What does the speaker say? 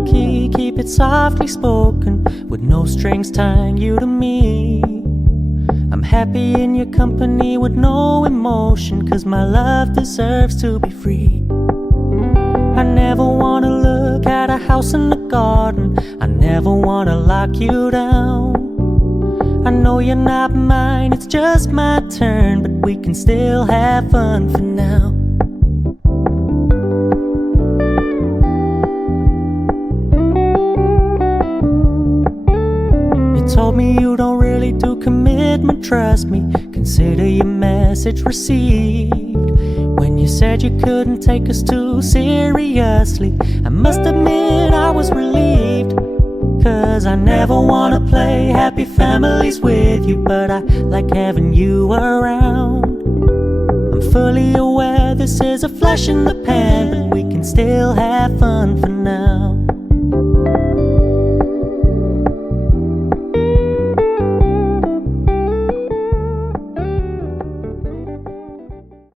low key, keep it softly spoken, with no strings tying you to me. I'm happy in your company with no emotion, 'cause my love deserves to be free. I never wanna look at a house in the garden, I never wanna lock you down. I know you're not mine, it's just my turn, but we can still have fun for now. You told me you don't really do commitment, trust me, consider your message received. When you said you couldn't take us too seriously, I must admit I was relieved. 'Cause I never wanna play happy families with you, but I like having you around. I'm fully aware this is a flash in the pan, but we can still have fun for now.